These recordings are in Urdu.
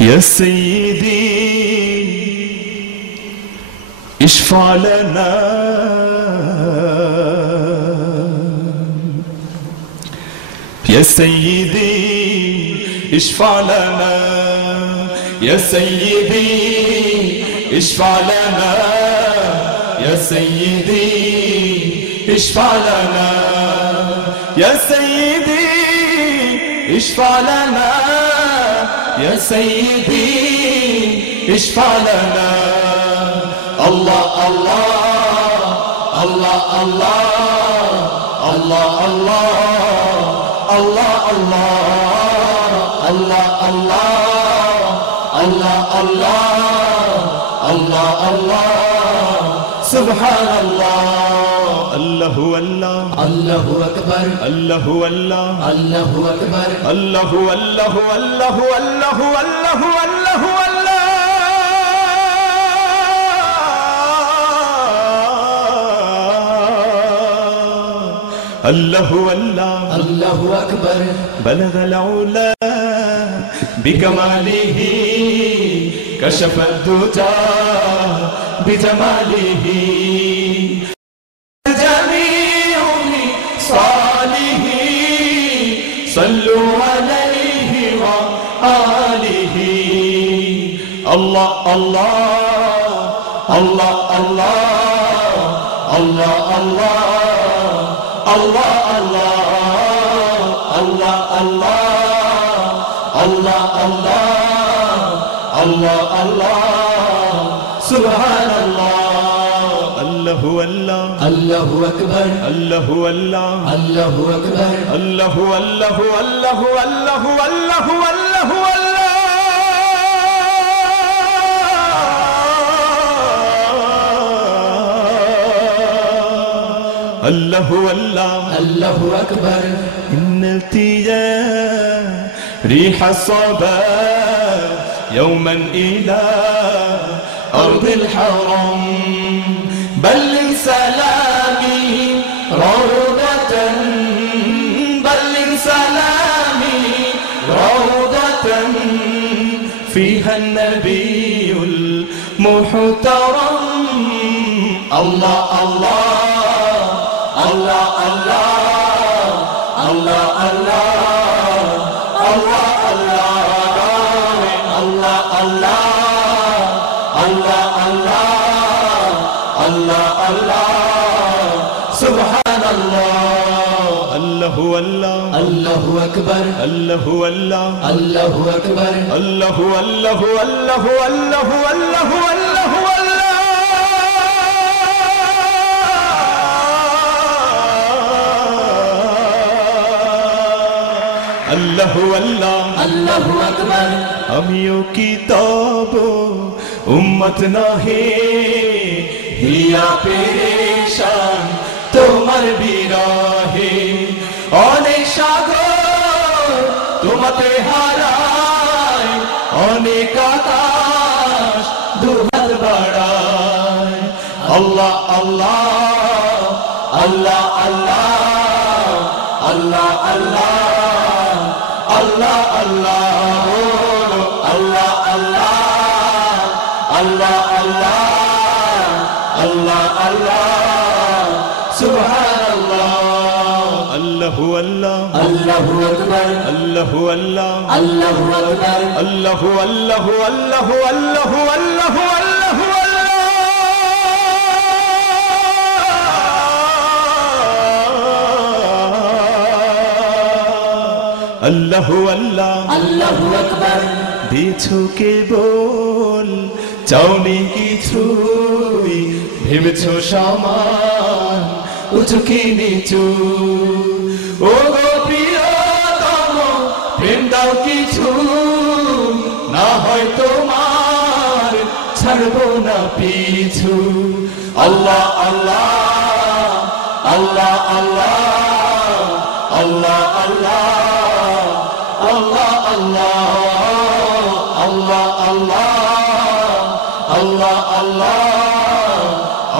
يا سيدي اشفع لنا يا سيدي اشفع لنا يا سيدي اشفع لنا يا سيدي اشفع لنا يا سيدي اشفع لنا يا سيدي اشفع لنا الله الله الله الله الله الله الله الله الله الله الله الله الله سبحان الله الله هو الله اللہ اکبر الله هو الله اللہ اکبر هو الله هو الله هو الله الله هو الله اللہ اکبر بلغ العلا بكماله كشف الدجى بجماله صالح صلوا عليه وآله الله الله الله الله الله الله الله الله الله الله الله الله الله سبحان الله الله الله الله أكبر الله الله الله أكبر الله الله الله الله الله الله الله الله والله الله أكبر إن التيا ريح الصبا يوما إلى أرض الحرم. بلغ سلامي روضة بلغ سلامي روضة فيها النبي المحترم الله الله الله الله الله الله الله الله الله الله الله اللہ اللہ سبحان اللہ اللہ. اللہ اللہ اکبر. اللہ اللہ. اللہ اکبر. اللہ اللہ. اللہ اللہ. اللہ اللہ. اللہ اللہ. اللہ اکبر. امیوں کی تابو امت نہ ہے হিয়া পেরেশান তোমার বিরহে অনেক সাগর তোমাতে হারায় অনেক আকাশ দুহাত বাড়ায় আল্লাহ আল্লাহ আল্লাহ আল্লাহ আল্লাহ আল্লাহ আল্লাহ আল্লাহ আল্লাহ আল্লাহ আল্লাহ আল্লাহ আল্লাহ আল্লাহ আল্লাহু। আকবার। আল্লাহু আল্লাহ। আল্লাহু আল্লাহ আল্লাহু আকবার। দিছুকে বল চাওনি কিছুই ভেবেছো সমান উঁচু কি নিচু ও গো প্রিয়তম প্রেম দাও কিছু না হয় তোমার ছাড়বো না পিছু আল্লাহ আল্লাহ আল্লাহ আল্লাহ আল্লাহ আল্লাহ আল্লাহ আল্লাহ আল্লাহ আল্লাহ আল্লাহ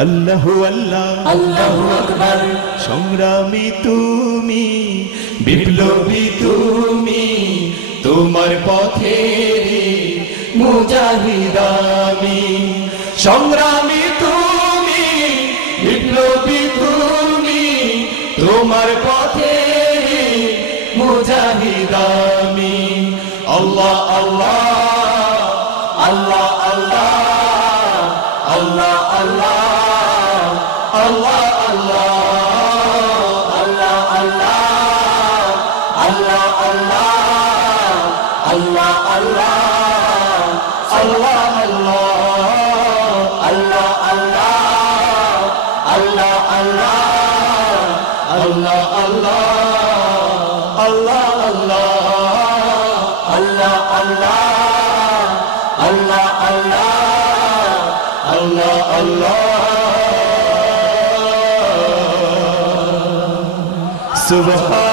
আল্লাহ আল্লাহু। আল্লাহ আকবার। সংগ্রামী তুমি বিপ্লবী তুমি তোমার পথের মুজাহিদামি। সংগ্রামী তুমি বিপ্লবী তুমি তোমার পথে মুজাহিদামি। আল্লাহ আল্লাহ। اللہ اللہ اللہ اللہ سبحان